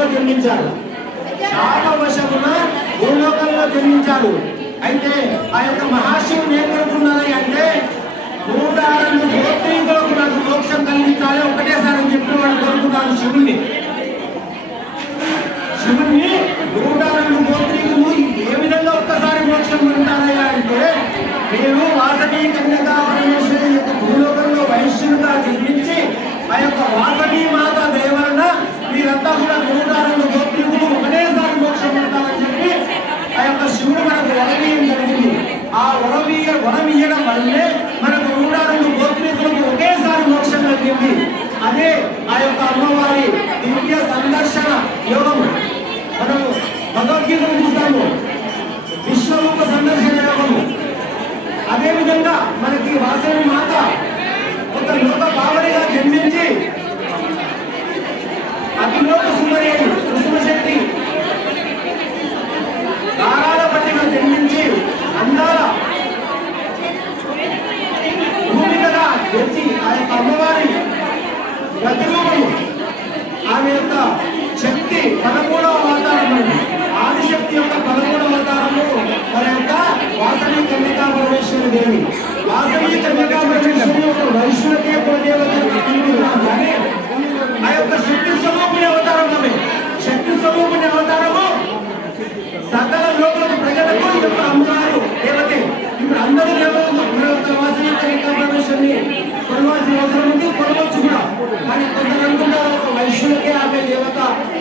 భూలోకంలో జన్మించాడు. శాపవశమున భూలోకంలో జన్మించాడు. అయితే ఆ యొక్క మహాశివుడు ఏం కోరుకున్నారని అంటే 106 గోత్రీకులకు నాకు మోక్షం కలిగించాలి ఒకటేసారి అని చెప్పి వాడు కోరుకున్నాడు శివుణ్ణి. 106 గోత్రీకులు ఏ విధంగా ఒక్కసారి మోక్షం పొందుతారయ్యా అంటే, మీరు వాసవి కన్యకా పరమేశ్వరి యొక్క భూలోకంలో వైశ్యులుగా జన్మించి ఆ యొక్క వాసవి మాత దేవరణ మీరంతా కూడా 106 గోత్రీకులు ఒకటేసారి మోక్షం పొందుతారని చెప్పి ఆ యొక్క శివుడు మనకు వరమీయం జరిగింది. ఆ వరమీయడం వల్లే మనకు 106 గోత్రీకులకు ఒకేసారి మోక్షం కలిగింది. అదే ఆ యొక్క అమ్మవారి దివ్య సందర్శన యోగము. మనము భగవద్గీతను చూస్తాము, విశ్వరూప సందర్శన యోగము. అదేవిధంగా మనకి వాసవి మాత ఒక లోక భావనగా జన్మించి అతిలోక సుందరి కుసుమశక్తి దారాల పట్టిగా జన్మించి అందాల భూమికగా తెచ్చి ఆ యొక్క అమ్మవారి ప్రతిరూపము, ఆమె యొక్క శక్తి 13వ అవతారము, ఆదిశక్తి యొక్క 13వ అవతారము మన యొక్క వాసవి కన్యకా పరమేశ్వరి దేవి. వాసవి కన్యకా పరమేశ్వరి యొక్క వైష్ణవీయ దేవత కానీ ఆ యొక్క శక్తి స్వరూపిణి అవతారం. ఆమె శక్తి స్వరూపిణి అవతారము సకల లోకలకు ప్రజలకు ఈ యొక్క అమ్మవారు దేవతే. ఇప్పుడు అందరూ వాసవి కన్యకా పరమేశ్వరిని కొలవాల్సిన అవసరం ఉంది, కొలవచ్చు కూడా. కానీ కొందరు అనుకుంటారు ఒక వైష్ణవుకే ఆమె దేవత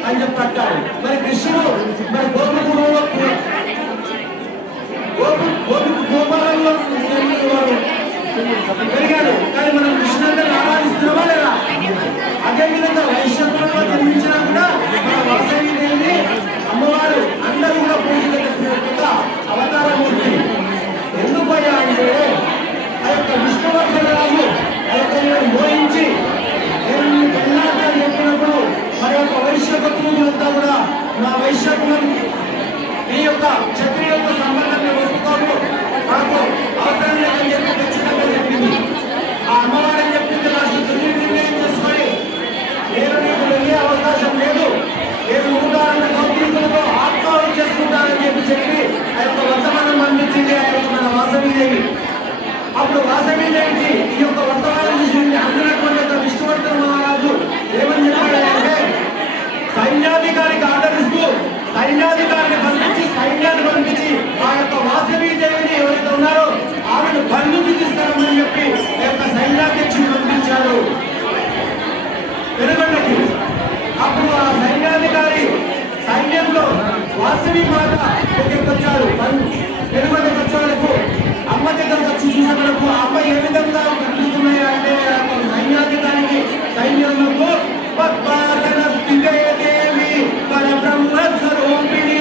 అని చెప్పి అంటారు. మరి కృష్ణుడు మరి గోపురంలో గోపురంలో పెరిగాడు. కానీ మనం కృష్ణుని ఆరాధిస్తున్నామా లేదా? అదేవిధంగా వైష్ణవులలో జన్మించినా కూడా మన వాసవి దేవిని అమ్మవారు అందరూ కూడా పూజించక అవతారమూర్తి. ఎందుకు అయ్యా అంటే ఆ యొక్క విష్ణువర్ధన రాజు ఆ యొక్క మోహించి చెప్పినప్పుడు మన యొక్క వైశ్యకులంతా కూడా నా వైశ్యకులం ఈ యొక్క క్షత్రియ యొక్క సంబంధాన్ని ఒప్పుకోరు, నాకు అవసరం లేదని చెప్పి ఖచ్చితంగా చెప్పింది. ఆ అమ్మవారు అని చెప్పింది లాస్ట్ నిర్ణయం చేసుకొని నేను నీకు వెళ్ళే అవకాశం లేదు, నేను 106 గోత్రీకులతో ఆత్మహత్య చేసుకుంటానని చెప్పి ఆ యొక్క వర్తమానం అందించింది ఆ యొక్క మన వాసవి దేవి. అప్పుడు వాసవి దేవికి ఈ యొక్క వర్తమానం చూసింది అందునటువంటి యొక్క విష్ణువర్ధన మహారాజు ఏమని చెప్పాడంటే, సైన్యాధికారికి ఆర్డర్ ఇస్తూ సైన్యాధికారిని పంపించి ఆ యొక్క వాసవి దేవిని ఎవరైతే ఉన్నారో ఆమెను బంధించి తీసుకురామని చెప్పి ఆ యొక్క సైన్యాధ్యక్షుడు పంపించాడు వెనుగండకి. అప్పుడు ఆ సైన్యాధికారి సైన్యంలో వాసవి మాట వచ్చాడు. వెనుగండకి వచ్చేవరకు అమ్మ దగ్గరకు వచ్చి చూసేవరకు అమ్మ ఏ విధంగా కనిపిస్తున్నాయి అంటే సైన్యాధికారికి సైన్యంలో పద్మాసన స్థితేదేవి పరబ్రహ్మ స్వరూపిణి.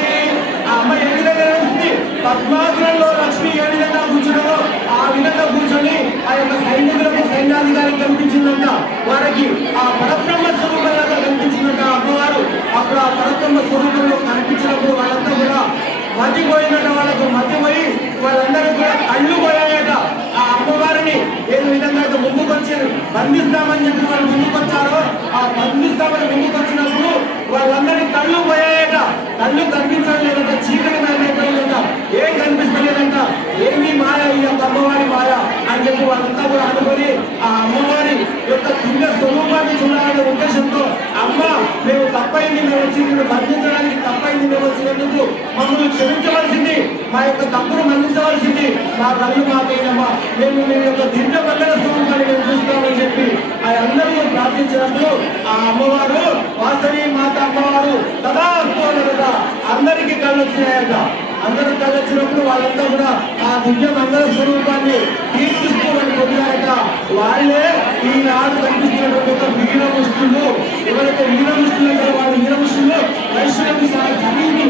ఆ అమ్మ ఏ విధంగా ఉంది, పద్మాసనంలో లక్ష్మి ఏ విధంగా కూర్చున్నారో ఆ విధంగా కూర్చొని ఆ యొక్క సైనికులకు సైన్యాధికారికి కనిపించిందంట. వారికి ఆ పరబ్రహ్మ స్వరూపంగా కనిపించిందంట అమ్మవారు. అప్పుడు ఆ పరబ్రహ్మ స్వరూపంలో కనిపించినప్పుడు వాళ్ళంతా కూడా మతిపోయినట్ట, వాళ్ళకు మతిపోయి వాళ్ళందరూ కూడా కళ్ళు పోయాయట. ఆ అమ్మవారిని ఏ విధంగా అయితే ముందుకొచ్చి బంధిస్తామని చెప్పి వాళ్ళు ముందుకొచ్చారో ఆ బంధిస్తామని ముందుకొచ్చినప్పుడు వాళ్ళందరినీ కళ్ళు పోయాయట. కళ్ళు కనిపించలేదంట, చీకటి అయిపోయిందంట, ఏం కనిపిస్తలేదంట. ఏమి మాయ, ఈ యొక్క అమ్మవారి మాయ అని చెప్పి వాళ్ళంతా కూడా అనుకొని ఆ అమ్మవారి యొక్క దివ్య స్వరూపాన్ని చూడాలనే ఉద్దేశంతో అమ్మ మేము తప్పైంది, మేము వచ్చి నిన్ను బంధించడానికి తప్పైంది, మేము వచ్చినందుకు మమ్మల్ని క్షమించవలసింది, మా యొక్క తప్పును మన్నించవలసింది, మా కళ్ళు మాకేనమ్మా, మేము మీ యొక్క దివ్య బంధన స్వరూపాన్ని మేము చూస్తామని చెప్పి ఆ అందరూ ప్రార్థించినప్పుడు ఆ అమ్మవారు వాసవి మాత అమ్మవారు కదా అందరికీ కళ్ళు వచ్చినాయట. అందరూ కళ్ళు వచ్చినప్పుడు వాళ్ళంతా కూడా ఆ దివ్య మంగళ స్వరూపాన్ని కీర్తిస్తూ పొందారట. వాళ్ళే ఈనాడు కనిపిస్తున్నటువంటి ఒక వీరముష్ఠులు. ఎవరైతే వీరముష్ఠులు అంటారో వాళ్ళు వీరముష్ఠులు వైష్ణవి సమీపి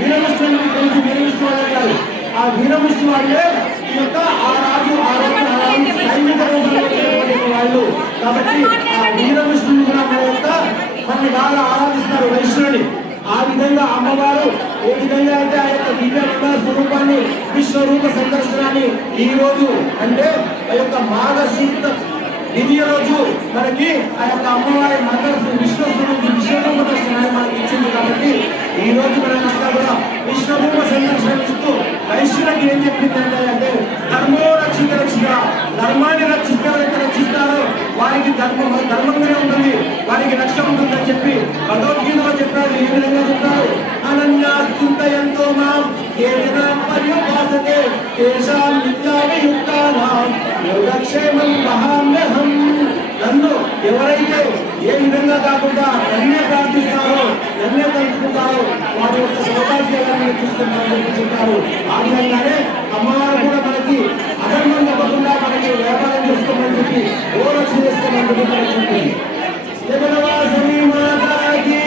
వీరముష్ఠులను కలిసి వీరముష్ఠులు అంటారు. ఆ వీరముష్ఠు వాళ్ళే ఈ యొక్క ఆ రాజు సైనిక వాళ్ళు. కాబట్టి ఆ వీరముష్ఠులు కూడా మన యొక్క మనని బాగా ఆరాధిస్తారు వైష్ణవుని. ఆ విధంగా అమ్మవారు ఏ విధంగా అయితే ఆ యొక్క దివ్య స్వరూపాన్ని విశ్వరూప సందర్శనాన్ని ఈ రోజు అంటే ఆ యొక్క మాఘ శుద్ధ ద్వితీయ రోజు మనకి ఆ యొక్క అమ్మవారి మంత్ర విశ్వరూప దర్శనాన్ని మనకి ఇచ్చింది. కాబట్టి ఈ రోజు మనమంతా కూడా విశ్వరూప సందర్శనిస్తూ వైశ్యులకి ఏం చెప్పింది అంటే ధర్మో రక్షిత రక్షిత, ధర్మాన్ని ఎవరైతే రక్షిస్తారో వారికి ధర్మంగానే ఉంటుంది, వారికి రక్షణ ఉంటుందని చెప్పి భగవద్గీతలో చెప్పారు. ఏ విధంగా చెప్తారు? అనన్యాస్తుంతయంతో మాం కేచన పర్యుపాసతే తేషాం నిత్యాభియుక్తానాం యోగక్షేమం మహామ్యహం. నన్ను ఎవరైతే ఏ విధంగా కాకుండా నన్నే ప్రార్థిస్తారో, నన్నే తలుచుకుంటారో వారి యొక్క సౌభాగ్యాలను చూస్తున్నారని చెప్తారు. ఆ విధంగానే అమ్మవారు కూడా మనకి అధర్మం తప్పకుండా మనకి వ్యాపారం చేసుకోమని చెప్పి గోరక్షణ చేసుకోమని చెప్పి జగన్వాసని మాతాకి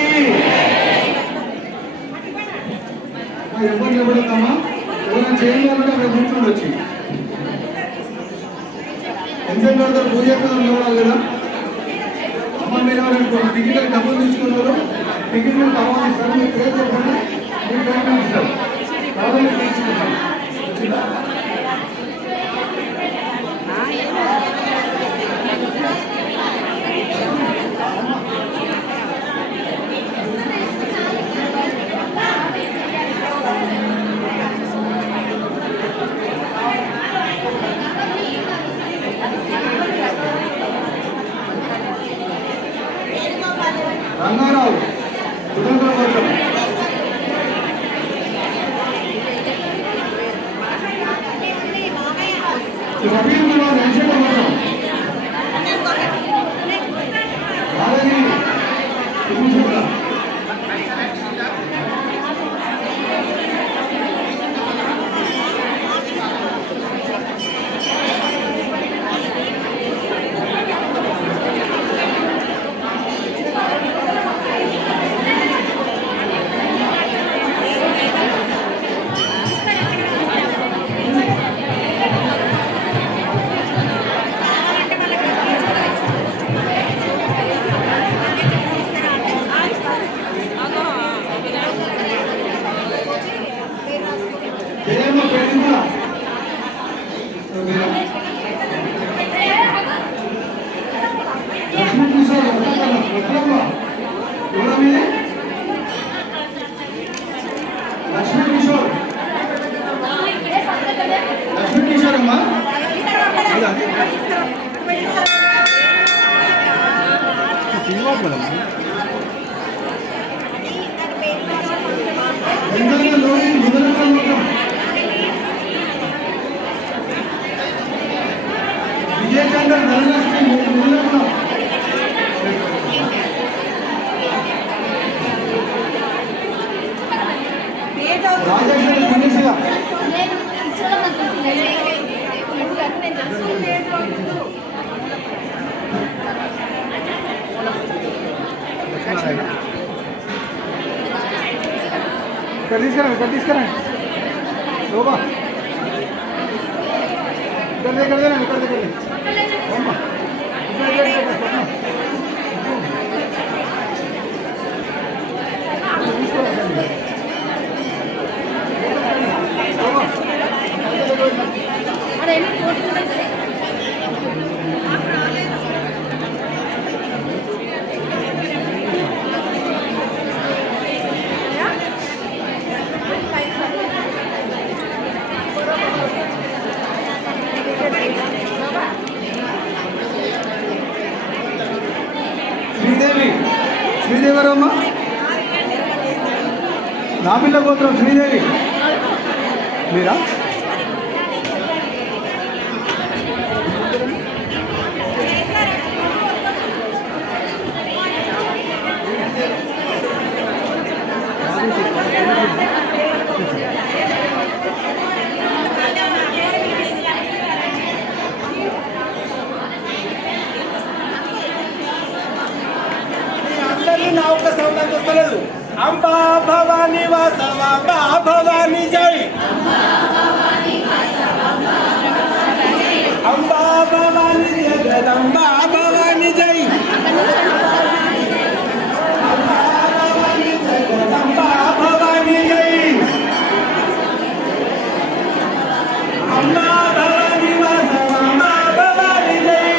ఎవరు నిలబడతామా? ఎవరైనా చేయాలంటే అక్కడ కూర్చొని వచ్చి ఎంత పూజ నిలబడాలి కదా. అమ్మ మీరు ఎవరైనా టికెట్ డబ్బులు తీసుకున్నారు, టికెట్ మీద డబ్బులు ఇస్తారు, మీరు పేరు చెప్పండి, మీరు పేరు ఇస్తారు కావాలని తీసుకుంటారు. వచ్చిందా? రంగారావు సుతంత్ర కోసం రవీంద్ర కుమార్ వెంకట కోసం బాలగిరి ఇక్కడ తీసుకురండి లోపా ఇక్కడ శ్రీదేవరమ్మ నా పిల్ల గోత్రం శ్రీదేవి మీరా? నా ఒక్క సౌండ్ వస్తలేదు. అంబా భవాని వాసవ అంబా భవాని జై, అంబా భవాని జగదంబా భవాని జై, జగదంబా భవాని జై, అంబా భవాని వాసవ అంబా భవాని జై,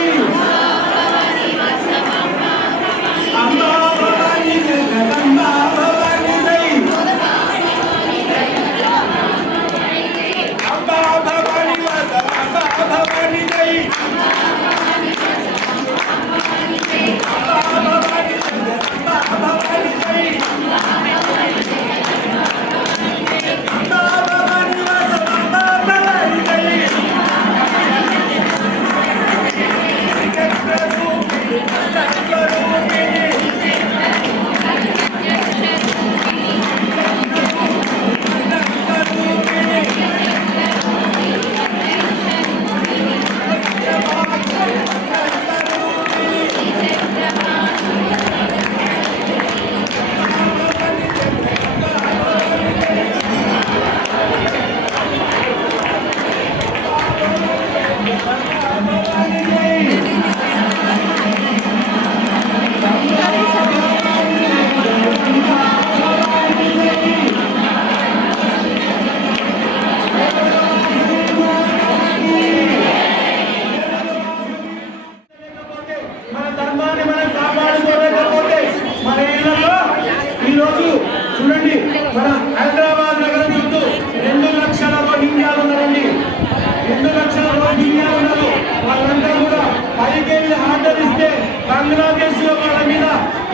ఇండియా ఉన్నారు. వాళ్ళందరూ కూడా పైకి వెళ్ళి ఆర్డర్ ఇస్తే బంగ్లాదేశ్ లో వాళ్ళ మీద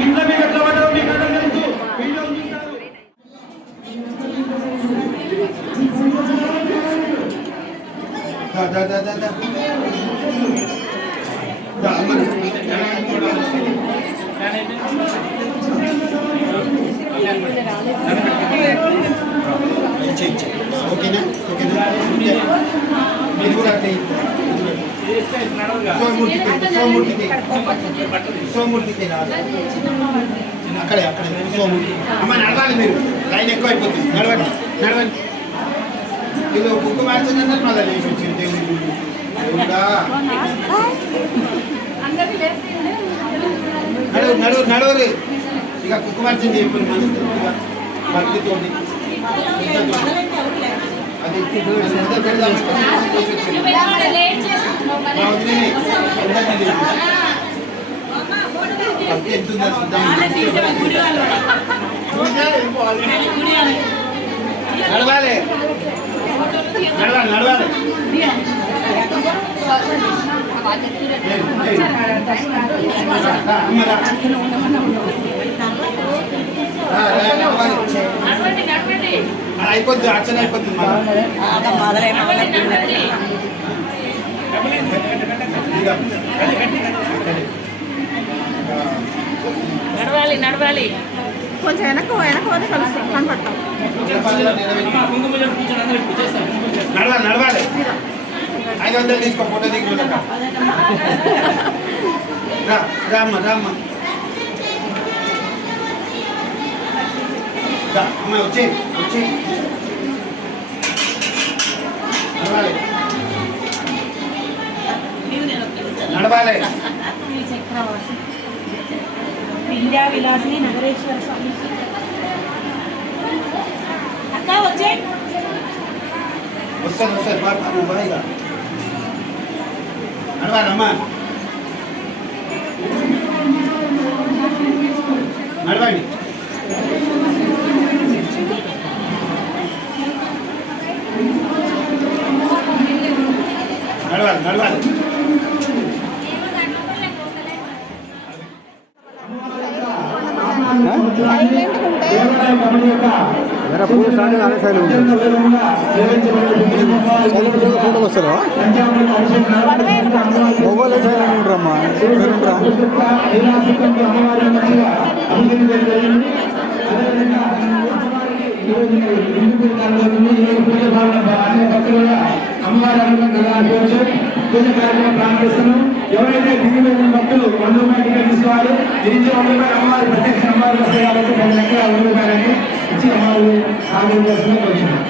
ఇండ్ల మీద ఎట్లా పడడం మీకు అందరూ తెలుసు. వీడియో చూస్తారు. ఓకేనా ఓకేనా మీరు కూడా సోమూర్తికి రాదు అక్కడే అక్కడే సోమూర్తి అమ్మ నడవాలి మీరు లైన్ ఎక్కువ అయిపోతుంది నడవండి నడవండి ఇది బుక్ మార్చిందంటే మళ్ళీ లేచి వచ్చింది దేవుడా నడువు నడువు నడవరు ఇక కుక్క మార్చింది చెప్పండి మనసు భక్తితోటి అది పెడదాం నడవాలి నడవాలి నడవాలి అయిపోద్ది అర్చన అయిపోతుంది నడవాలి నడవాలి కొంచెం వెనక వెనక పోతే కలుస్తాం కనపడతాం నడవాలి నడవాలి 500 తీసుకో ఫోటో దిగి రామ్మ రామ్మ అమ్మ వచ్చే వచ్చే నడవాలి నడవాలి ఇండియా విలాసిని నగరేశ్వర స్వామి అక్క వచ్చే వస్తాను వస్తాను బాగా నడవాలమ్మా నడవండి నడవాలి నడవాలి मेरा पूरा स्टार्टिंग आने सैलून फोटो वस्तारा मोबाइल सैलून उंड्रम्मा पेरुंड्रा అమ్మవారి అనుగ్రహం పూజ కార్యక్రమం ప్రారంభిస్తున్నాం. ఎవరైతే దిగి వెళ్ళిన భక్తులు 100 రూపాయలు తీసుకోవాలి. దీనికి 100 రూపాయలు అమ్మవారి ప్రత్యక్ష అమ్మవారు వస్తాయి కాబట్టి 10 లక్షల 100 రూపాయలకి ఇచ్చి అమ్మవారు సాగు చేస్తున్న వచ్చినాం.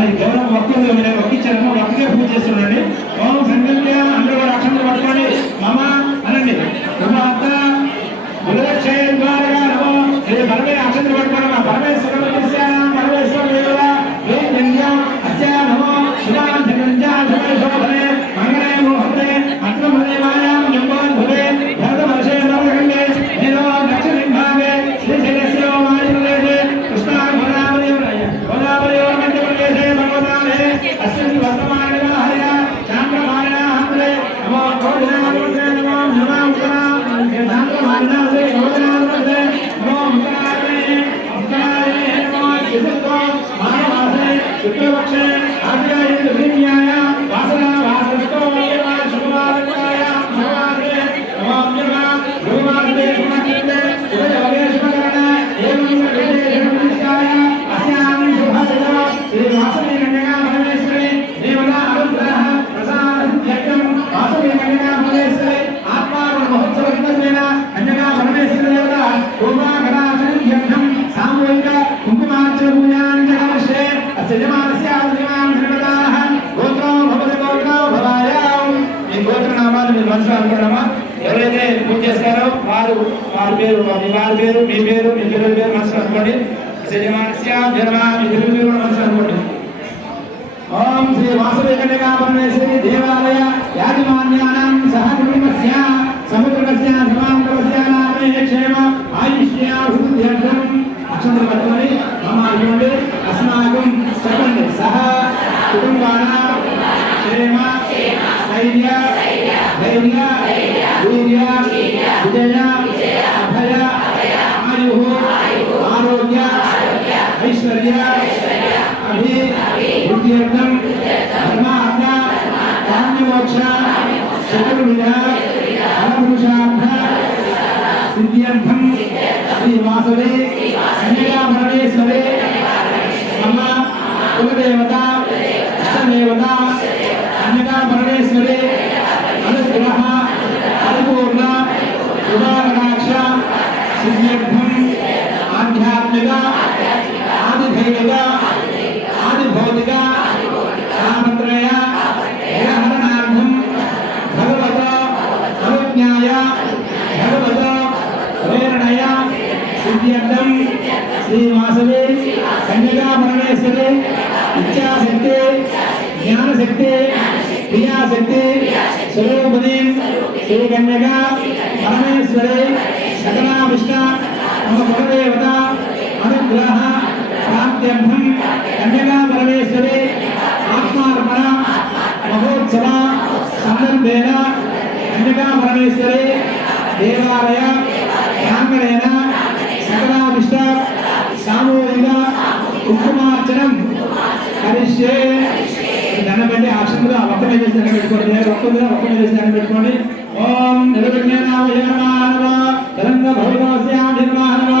మరి గౌరవ భక్తులు మీరు భక్తించారమ్మా భక్తిగా పూజ చేస్తున్నారండి. ఓం సంకల్ప అందరూ కూడా అక్షంతలు పట్టుకోండి. మమ అనండి మమ ద్వారా నమో ఇది పరమే అక్షంతలు పట్టుకోండి. పరమేశ్వరం పరమేశ్వర అస్యా నమో శుభాన్ శోభనే మంగళే మోహతే అత్మభదే మాయాం జంబోద్భుతే భరతవర్షే నవగంగే నేనో దక్షిణింభాగే శ్రీశైలస్య వాయుర్వేదే కృష్ణా గోదావరి మధ్యప్రదేశే భగవతాలే అస్మిన్ వర్తమానవాహయ చాంద్రమాయణ హంత్రే నమో గోవిందాయ నమో నమో చాంద్రమాయణాదే గోవిందాయ నమో ముఖాయ నమో శ్రీసత్వ మానవాసే శుక్లపక్షే ఆర్యాయ దివ్యాయ వాసన వాసనతో శుభవార్యాయ శుభవార్యే నమోమ్యమా గురువార్యే గుణకీర్తే ఉదయవగే శుభకరణ ఏవం విశేషణాయ అస్యాం శుభాయ శ్రీ వాసవి కన్యకా పరమేశ్వరి దేవతా అనుగ్రహ ప్రసాదం యజ్ఞం వాసవి కన్యకా పరమేశ్వరి ఆత్మారుణ మహోత్సవ దినమైన కన్యకా పరమేశ్వరి దేవత పూర్వాకరాచన యజ్ఞం సామూహిక కుంకుమార్చన పూజాన్ని జగవర్షే అస్యజమానస్య ఆదిమాన్ ధర్మదాః గోత్రో భవతి గోత్రో భవాయాం. ఈ గోత్రనామాలు మీరు మనసులో అనుకోవడమా? ఎవరైతే పూజ చేస్తారో వారి పేరు మీ పేరు మీ పిల్లల పేరు మనసులో అనుకోండి. అస్యజమానస్య జన్మ మీ పిల్లల పేరు కూడా మనసులో అనుకోండి. ఓం శ్రీ వాసవి కన్యకా పరమేశ్వరి దేవాలయ యాజమాన్యానాం సహ కుటుంబస్య సముద్రస్య సమాంతరస్య నామే క్షేమ ఆయుష్య వృద్ధ్యర్థం అక్షంతలు పట్టుకొని మమ అనుకోండి. అస్మాకం చెప్పండి సహ కుటుంబానాం క్షేమ స్థైర్య ధైర్య వీర్య విజయ అభయ ఆయు ఆరోగ్య ఐశ్వర్య అభి వృద్ధ్యర్థం ధర్మార్థ కామ్యమోక్ష చతుర్విధ ఫలపురుషార్థ సిద్ధ్యర్థం శ్రీ వాసవి కన్యకా పరమేశ్వరి మమ కులదేవత ఇష్టదేవత కన్యకా పరమేశ్వరి అనుగ్రహ పరిపూర్ణ ఉదాకటాక్ష సిద్ధ్యర్థం ఆధ్యాత్మిక ఆదిదైవిక ఆదిభౌతిక తాపత్రయ నిరహరణార్థం భగవత అనుజ్ఞాయ భగవత ప్రేరణయ సిద్ధ్యర్థం శ్రీ వాసవి కన్యకా పరమేశ్వరి ఇచ్ఛాశక్తి జ్ఞానశక్తి క్రియాశక్తి స్వరూపిణి శ్రీ కన్యకా పరమేశ్వరి సకలావిష్ట మమ కులదేవత అనుగ్రహ ప్రాప్త్యర్థం కన్యకా పరమేశ్వరి ఆత్మార్పణ మహోత్సవ సందర్భేన కన్యకా పరమేశ్వరి దేవాలయ ప్రాంగణేన సకలావిష్ట సామూహిక కుంకుమార్చనం కరిష్యే. దండం పెట్టి అక్షంతలు ఒక్క మీద దండం పెట్టుకోండి. ఒక్క మీద దండం పెట్టుకోండి. ఓం నిర్విఘ్నాయ నమః తరంగ భైరవస్యాయ నమః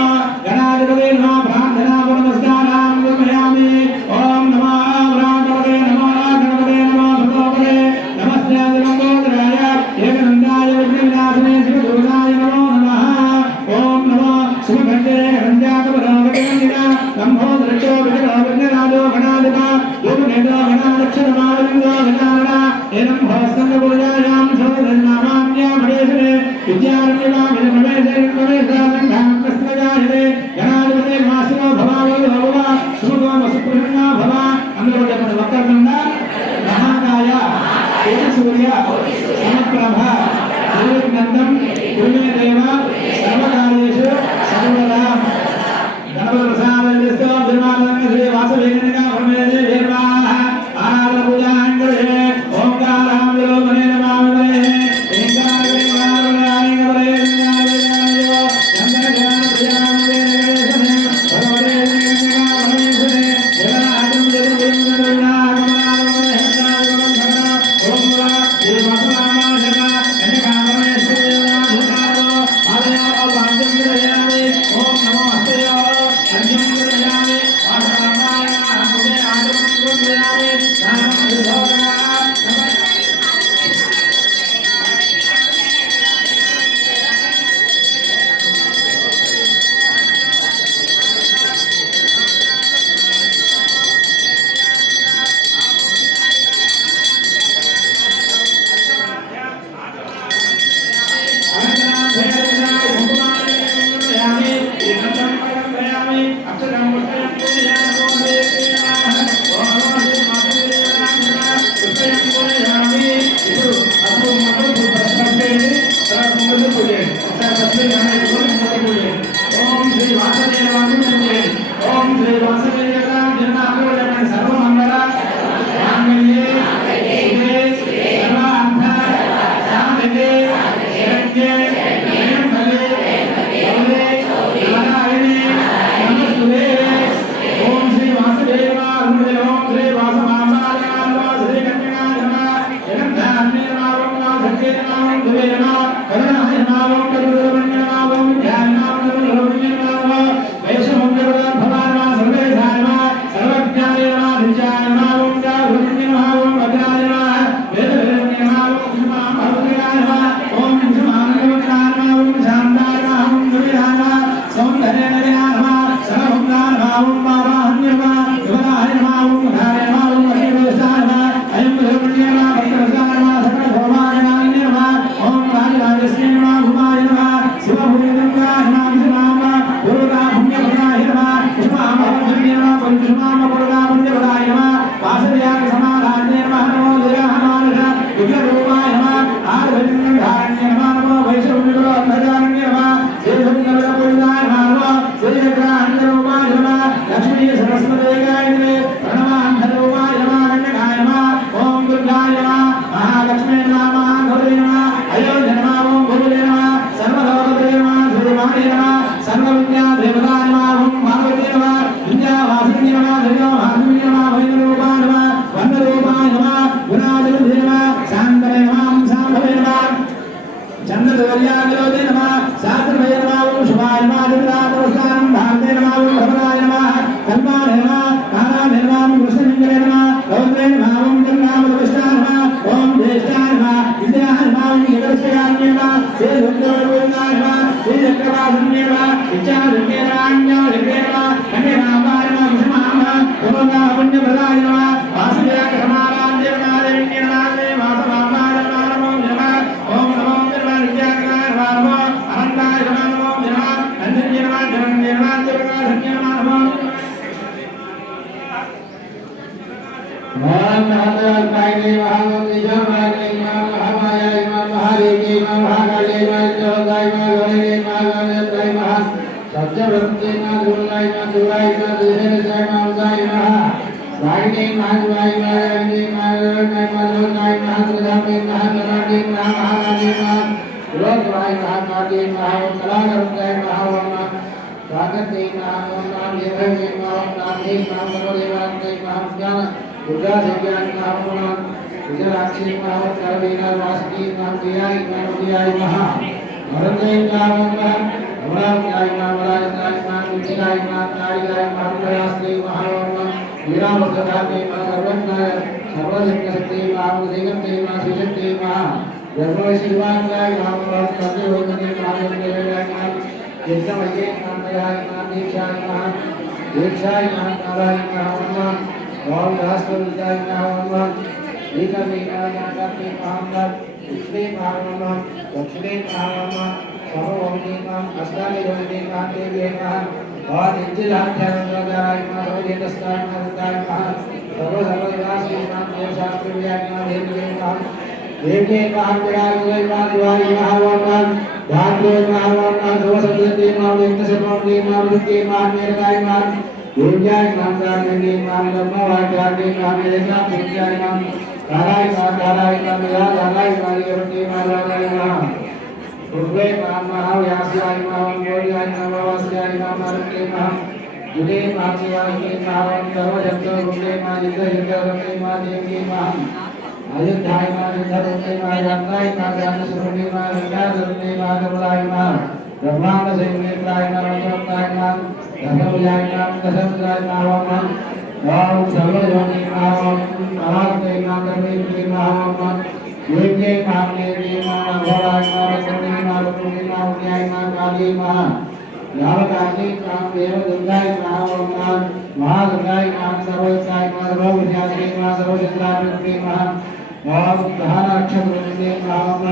గణాధిపతే నమః ప్రార్థనా నమస్కారాం సమయామి. ఓం నమః వ్రాతవతే నమః గణపతే నమః భగవతే నమస్తే లంబోదరాయ ఏకనందాయ విఘ్నవినాశనే శివదూతాయ నమో నమః. ఓం నమః శుభఘంటే గణాధిప లంబోదరచో విఘ్నరాజో గణాధిప యోగనేతో గణాక్షరమాలింగో గణారణ ఏనం భవస్కంద పూజాయాం సోదరనామాన్య మహేశ్వరే విద్యారణ్యమా విమేశ్వరే గణాధిపతే మాసినో భవావో భవ శుభో వసుప్రసన్నా భవ. అందరూ చెప్పండి వక్రతుండ మహాకాయ తేజసూర్య సమప్రభ నిర్విఘ్నం కురుమే దేవ సర్వకార్యేషు సర్వదా. గణపతి ప్రసాదస్తు ధర్మానంద శ్రీ వాసవి కన్యకా పరమేశ్వరి దేవాః ఆరాధన పూజాం కరే. ఓంకారాం విలోకనే నమామి. ఓంకారే నమామి. ఓం మారాహ్య నమః శివాయ నమః ఓం ధాయ నమః ఓం అగ్నివేశాయ నమః అయం బ్రహ్మణ్య నమః భక్తరసాయ నమః సకల భోమాయ నమః ఓం రాజరాజస్య నమః భూమాయ నమః శివభూమిగంగాయ నమః విష్ణామ పూర్వా పుణ్యపదాయ నమః పుష్పామభ్య నమః పంచుమామ పూర్వా పుణ్యపదాయ నమః వాసవ్యాయ సమాధాన్య నమః నమో దయామానుష విగ్రహరూపాయ నమః ఆర్భజంగాయ నమః నమో వైష్ణవునిలో అంధకారణ్య నమః శ్రీభంగరపూర్ణాయ నమః శ్రీచక్రాంతరూపాయ నమః లక్ష్మీ సరస్వతేయాయ నమః ప్రణమాంధరూపాయ నమః కన్యకాయ నమః ఓం దుర్గాయ నమః మహాలక్ష్మీ నమః గౌరీ నమః అయోధ్య నమః ఓం భూదే నమః సర్వలోకదే నమః శ్రీమాయ నమః సర్వవిద్యా దేవతాయ నమః ఓం పార్వతీ నమః విద్యావాసిని నమః దుర్గావాసిని నమః వైష్ణవరూపాయ నమః వందరూపాయ నమః గుణాధిపతి నమః శాంతవే నమః శాంభవే నమః చంద్రవర్యాగ్రోదే నమః శాస్త్రవే నమః ఓం శుభాయ నమః దివ్యాపరస్కారం భారతే నమః ఓం భవనాయ నమః కల్పాయ నమః నారాయణ నమః కృష్ణలింగరే నమః గౌరే నమః ఓం జగన్నాథ నమః ఓం జ్యేష్ఠాయ నమః విద్యాయ నమః ఓం యగస్యాయ నమః శ్రీ రుద్రవరుణాయ నమః శ్రీ చక్రవాసున్య నమః విచారణ్య నమః కన్యకాంబాయ నమః విష్ణామ భగవతా పుణ్యప్రదాయ నమః వాసుదేవ సమారాధ్య నమః దేవ్య నమః వాసవామాయ నమః నమో నమః ఓం నమో నమః విద్యాకరాయ నమః అనంతాయ నమః నమో నమః అంజన్య నమః జనన్య నమః జగన్నాథన్య నమః నమో ఓం మహాదేవాయ నమః ఓం నిజామాయ నమః మహామాయ నమః మహాదేవి నమః మహాకాళీ నమః జోగాయ నమః గౌరీ నమః గణేశాయ నమః సత్యవ్రతే నమః దుర్గాయ నమః దుర్గాయ నమః దుర్గాయ నమః ఉదాయ నమః వాయినే నమః వాయి వాయి నమః దుర్గాయ నమః దుర్గాయ నమః కరాణి నమః మహారాణి నమః రోగాయ నమః కాళీ నమః కళాకరుణాయ నమః ఓం స్వాగతే నమః ఓం నామ దేవే నమః ఓం నామే నమః సర్వదేవాయ నమః జ్ఞాన దుర్గా దేవ్యాయ నమః ఓం విజయరాక్షి నమః కరవీర వాసుకి నమః ప్రియాయ నమః ప్రియాయ నమః వరదే నమః అమరావత్యాయ నమః వరాజాయ నమః విజయాయ నమః కాళియాయ నమః ప్రయాస్త్రీ నమః ఓం వీరావృతధాతే నమః సర్వజ్ఞాయ సర్వశక్తి నమః శ్రీగంతే నమః శ్రీశక్తి నమః బ్రహ్మశివాయ నమః సత్యవోధనే నమః దేవాయ నమః యజ్ఞమయే నమః దీక్షాయ నమః దీక్షాయ నమః నారాయణ నమః ఓం దాస్వరుద్రాయ నమః ఏకమేకాయ నమః విష్ణే నమః దక్షిణే నమః సర్వోమే నమః అష్టాని రోమే నమః దేవే నమః ఓం ఇంజిలాధ్యాయ నమః సర్వదేవస్థాయ నమః సర్వసర్వదాసి నమః దేవశాస్త్రవ్యాయ నమః దేవే నమః దేవే నమః విరాజయ నమః నమః ఓం ధాత్రే నమః ఓం సర్వసంగతే నమః వెంకటేశ్వరే నమః దుర్గే నమః మేరగాయ నమః దేవ్యాయ నమః ప్రాణే నమః బ్రహ్మవాక్యాయ నమః వేదాంత విద్యాయ నమః ధారాయ నమః ధారాయ నమః ధారాయ నమః రుద్రే నమః వ్యాసాయ నమః గౌర్యాయ నమః వాస్యాయ నమః రుద్రే నమః యుగే నమః శివాయ నమః సర్వజంత రుద్రే నమః యుద్ధ రుద్రే నమః దేవీ నమః అయోధ్యాయ నమః యుద్ధ రుద్రే నమః గంగాయ నమః జ్ఞానస్వరూపిణే నమః గంగాధరుణ్ణే నమః గరుడాయ నమః బ్రహ్మాండ సంవేత్రాయ నమః సర్వతాయ నమః దశముజాయ నమః దశముజాయ నమః ఓం సర్వయోని నమః ఓం అనాథే నమః కర్మేంద్రే నమః యోగ్యే నమః దేవే నమః ఘోరాయ నమః కరుణే నమః రుద్రే నమః ఉగ్రాయ నమః కాళీ నమః యావకాళీ నమః దేవ దుర్గాయ నమః ఓం మహాదుర్గాయ నమః సర్వోత్తాయ నమః సర్వవిద్యాశ్రీ నమః సర్వచంద్రాభివృద్ధి నమః ఓం ధారాక్షద్రుదే నమః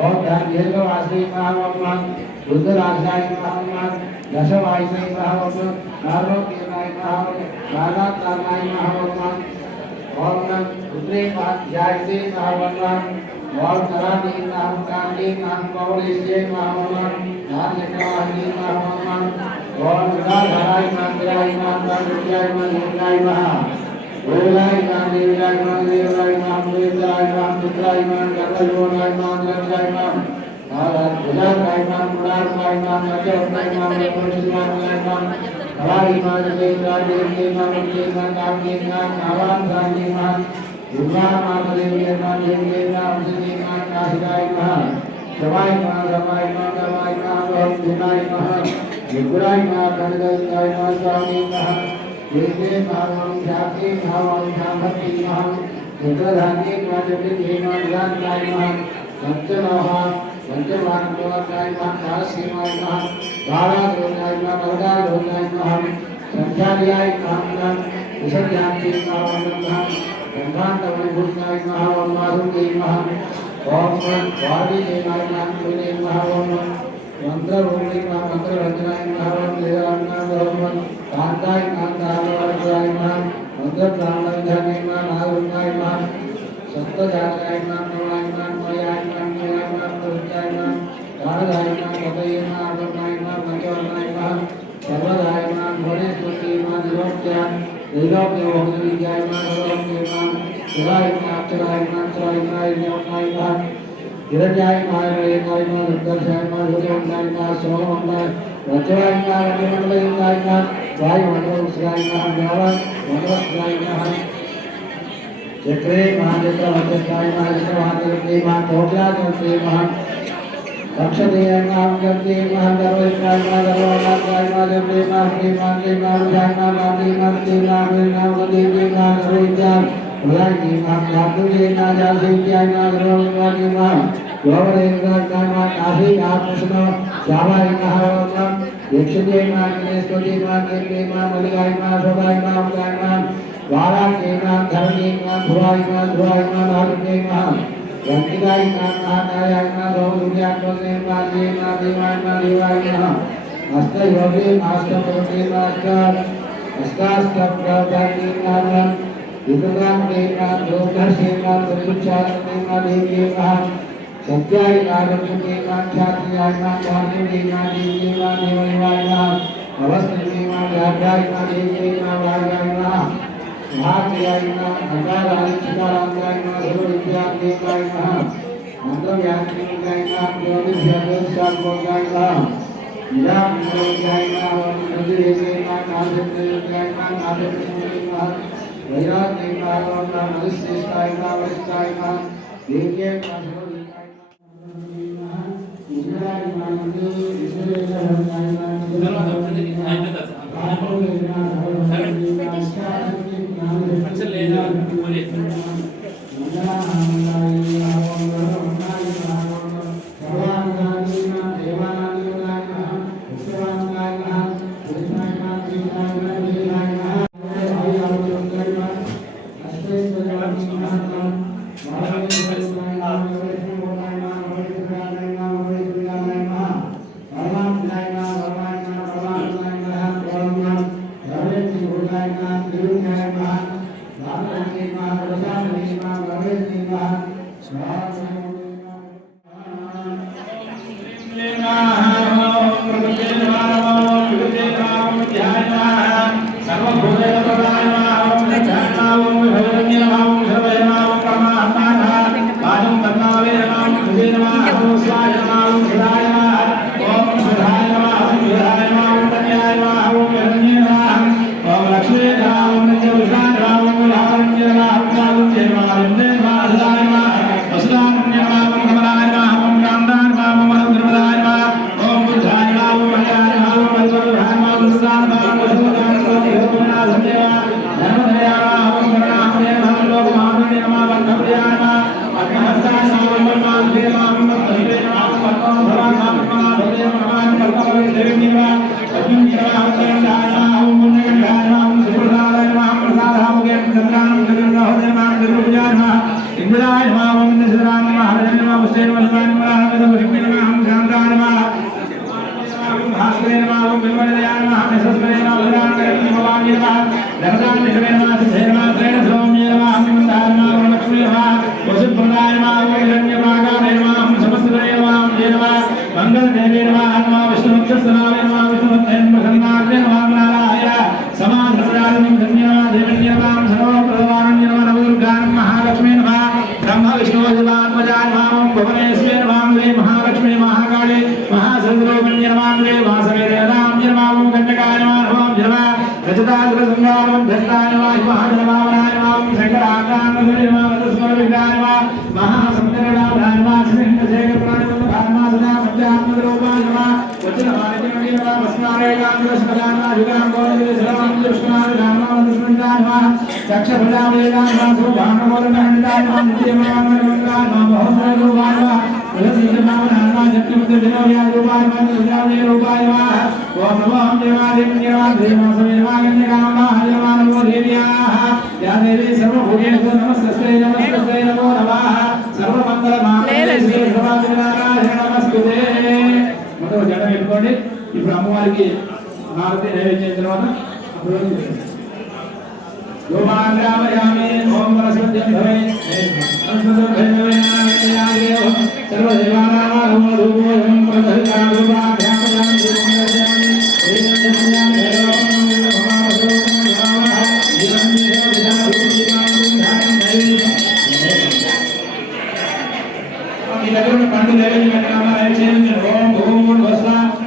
ఓం దీర్ఘవాసీ నమః ఓం రుద్రరాజాయ నమః దశవాయుసే నమః ఓం నారోగ్యాయ నమః నాగాత్రాయ నమః ఓం రుద్రే ధ్యాయతే నమః ఓం కరాణి నమః కాండే నమః పౌరేశే నమః నార్యకాహి నమః ఓం విదాధారాయ నమః విద్యాయ నమః ఓలాయ నమః దేవాయ నమః దేవాయ నమః వేదాయ నమః పుత్రాయ నమః కర్మయోగాయ నమః గంగాయ నమః ఆరాధ్యాయ నమః పురాణాయ నమః అజోత్నాయ నమః పురుషాయ నమః హరాయ నమః దేవాయ నమః దేవాయ కామ్యే నమః ఆవాంగాయ నమః దుర్గామాదేవి నమః దేవే నమః శ్రీ నమః కాశికాయ నమః శవాయ నమః రమాయ నమః రమాయ నమః ఓం దినాయ నమః విగ్రహాయ నమః కనకాయ నమః స్వామి నమః దేవే నమః ధ్యాతే నమః ధ్యానపతి నమః రుద్రధాన్యే నమః జపే నమః ధ్యానాయ నమః పంచనమః పంచమానవాయ నమః కాశీమాయ నమః బాలాలోకాయ నమః వరదాలోకాయ నమః संचार्याय कामनां विसर्यान्ति कामनां गंगान्तवनिभूषणाय नमः ओम माधुर्यै नमः ओम वादिदेवाय नमः ओम मंत्ररूपिणी मंत्ररचनाय नमः ओम देवानां ओम कांताय कांताय नमः मंत्रप्राणाय नमः नागुणाय नमः सप्तजाताय नमः नमयाय नमः प्रवृत्ताय नमः राधाय नमः पतये नमः आगमनाय नमः पंचवर्णाय नमः सर्वदाय नमः भुवनेश्वरी नमः दिलोक्याय दिलोक्योगविद्याय नमः दिलोक्याय नमः शिवाय नमः अक्षराय नमः अक्षराय नमः हिरण्याय नमः हिरण्याय नमः रुद्राय नमः रुद्राय नमः सोमनाय वज्राय नमः वज्रमंडलाय नमः वायुमंडलाय नमः देवाय नमः चक्रे महाचक्र वज्रकाय नमः चक्रवाकर्ते नमः कोट्याकर्ते नमः अक्षदेय नाम करते नमः दरवेशाय नमः दरवानाय नमः देवे नमः देवाय नमः जाय नमः देवाय नमः देवी नमः दरवेशाय उदाय नमः धातुये नमः जासित्याय नमः दरवानाय नमः योगरेंद्राय नमः काशी आत्मस्म श्यामाय नमः ओम यक्षदेय नमः गणेशपति नमः देवी नमः मलिकाय नमः शोभाय नमः उदाय नमः वाराय नमः धरणी नमः धुराय नमः नागदेय नमः वंदिताय नमः नारायणाय नमः गौरीयाय नमः देवाय नमः अष्टयोगी अष्टप्रति अष्टाष्टप्रति नमः विदुरां देवां लोकसेवां दुर्चारं देवां देवां सत्याय नागं देवां ख्यातियाय नमः स्वामी देवां देवाय नमः अवस्थि देवां राजाय नमः देवाय नमः महात्याय नमः अकाराय चिकाराय नमः सर्वविद्यां देवाय नमः मंत्रव्याख्याय नमः ज्योतिषाय नमः इदां देवाय नमः नंदिदेवाय नमः नागदेवाय नमः नागदेवाय नमः वैराग्याय नमः नमस्तेष्टाय नमः वैष्ठाय नमः देव्याय नमः सर्वविद्याय नमः इंद्राय नमः Terima kasih. జడ పెట్టుకోండి. ఇప్పుడు అమ్మవారికి హారతి నైవేద్యం తర్వాత ఓం వరస్పతి భవే పండు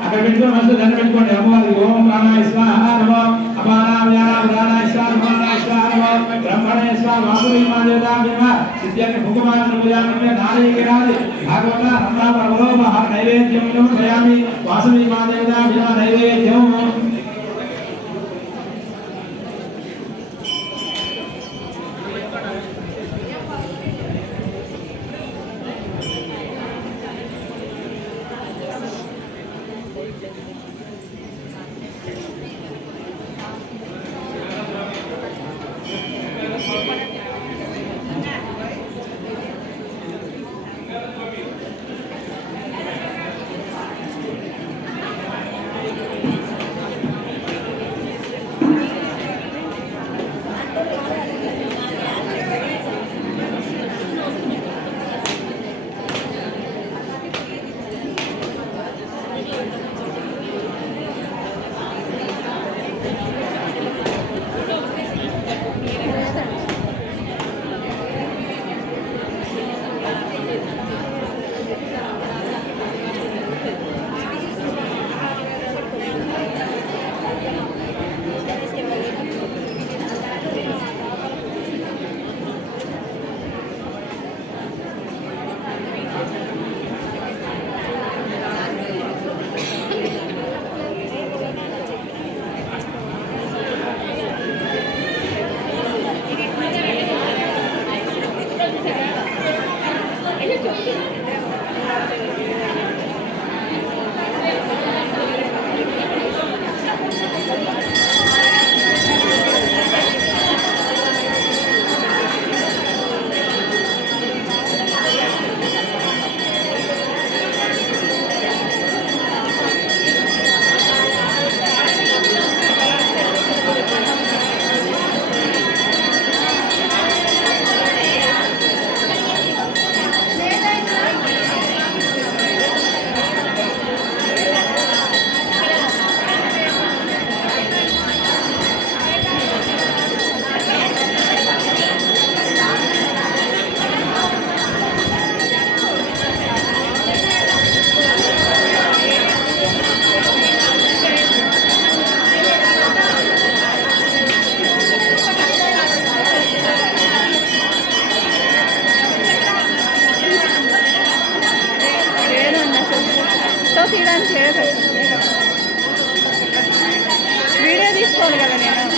అక్కడ పెట్టుకుని మస్తు దండ పెట్టుకోండి అమ్మవారికి. ఓం ప్రాణాయ స్వాహ నమో అపానాయ ప్రాణాయ స్వాహ ప్రాణాయ స్వాహ నమో బ్రహ్మణే స్వాహ వాసుదేవ మాదేవతాభ్యమ సిద్ధ్యాన్ని భుగమాన పూజాన్ని నారాయణాది భాగవత రమణ ప్రభోమ నైవేద్యం సమర్పయామి వాసుదేవ మాదేవతాభ్యమ నైవేద్యం. తీయడానికి లేదు. వీడియో తీసుకోవాలి కదా నేను.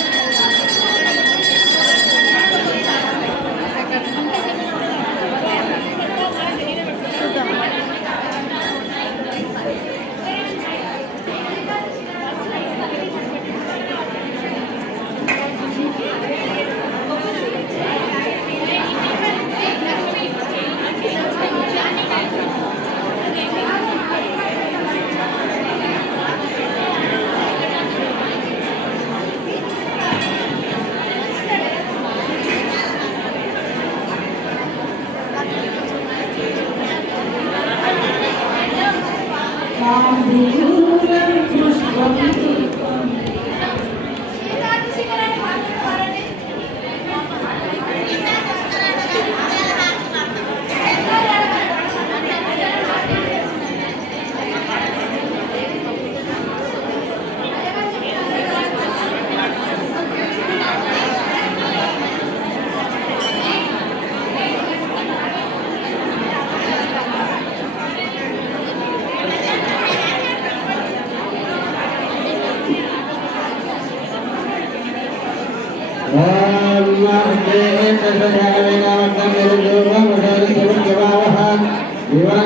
Vivan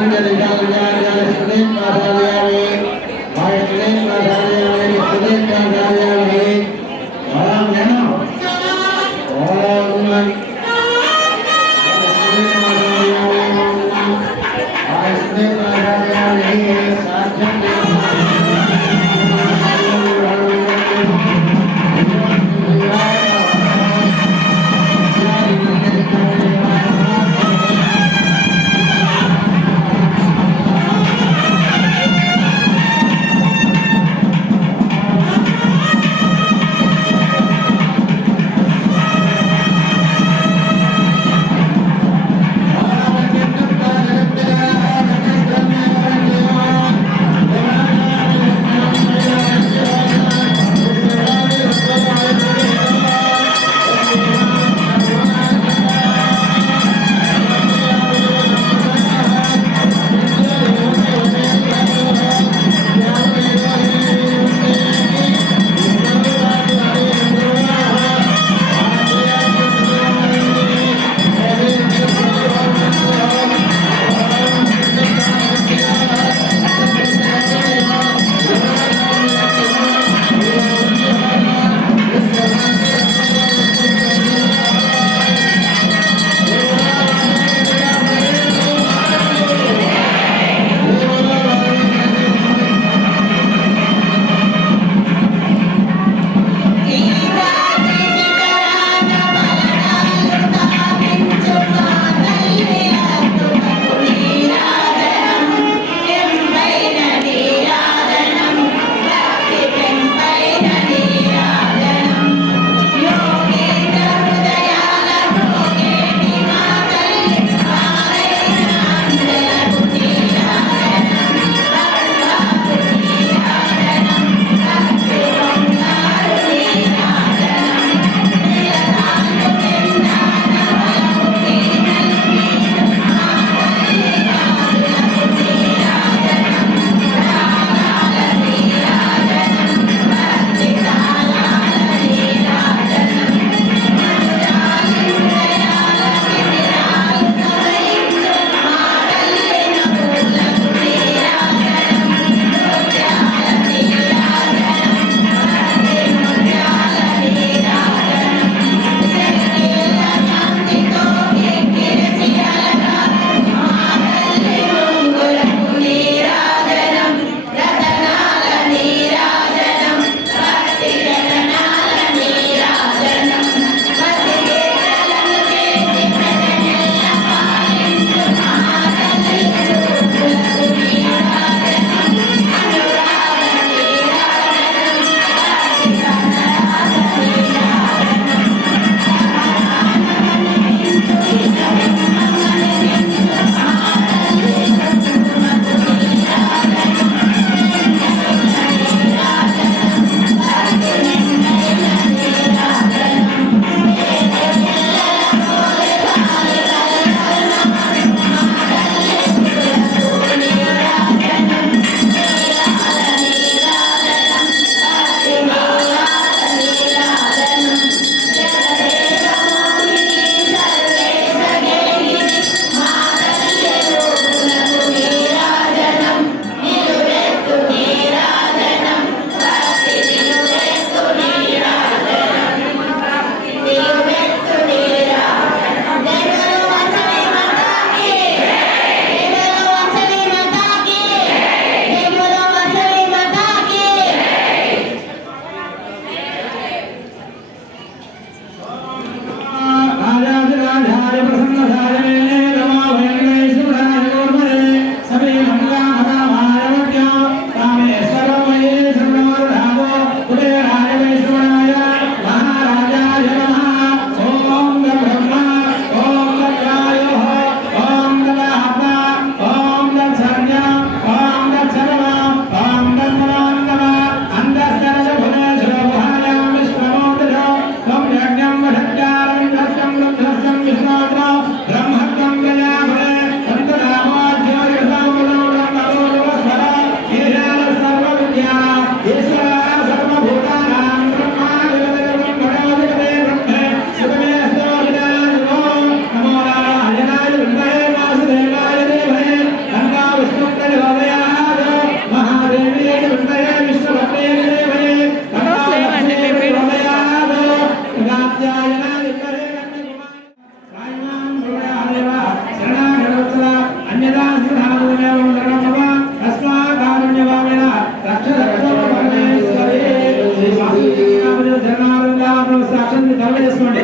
కలవ చేసుకోండి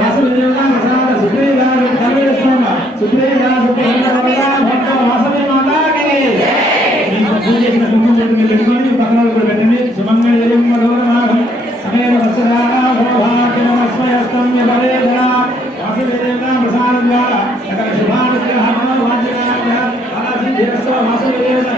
వాసవి దేవత ప్రసాద సుప్రీగా కలవ చేసుకోండి సుప్రీగా వాసవి మాతాకి పూజ చేసిన కుంకుమ పెట్టుకుని పెట్టుకొని పక్కన కూడా పెట్టండి సుమంగళం మనోరమాగం సమేత వత్సరా భోభాగ్యమస్మయస్తం యవరేదన వాసవి దేవత ప్రసాద ద్వారా సకల శుభానుగ్రహ వాంఛనాయ ఆరాధించేస్తో వాసవి దేవత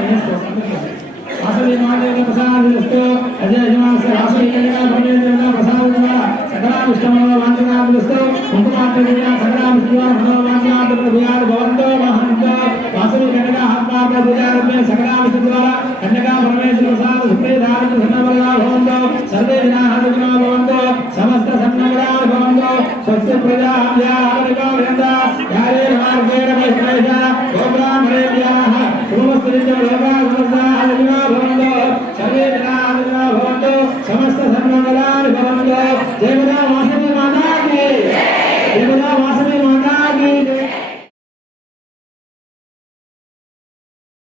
వాసవి మాదేవ ప్రసాదస్తు అజయమాస వాసవి కన్యా పరమేశ్వర ప్రసాదముగా సకలావిష్టమో వాంఛనాముస్తు కుంకుమార్పణేన సకలావిష్టమో మనోవాంఛనాత్ ప్రభుయార్ భవంతో మహంతో వాసవి కన్యా ఆత్మార్థ పూజారభ్య సకలావిష్టమో కన్యకా పరమేశ్వర ప్రసాద సుప్రీధారణ సన్నవల్లా భవంతో సర్వే జనాః సుఖినో భవంతో సమస్త సన్నవల్లా భవంతో స్వస్తి ప్రజాభ్యః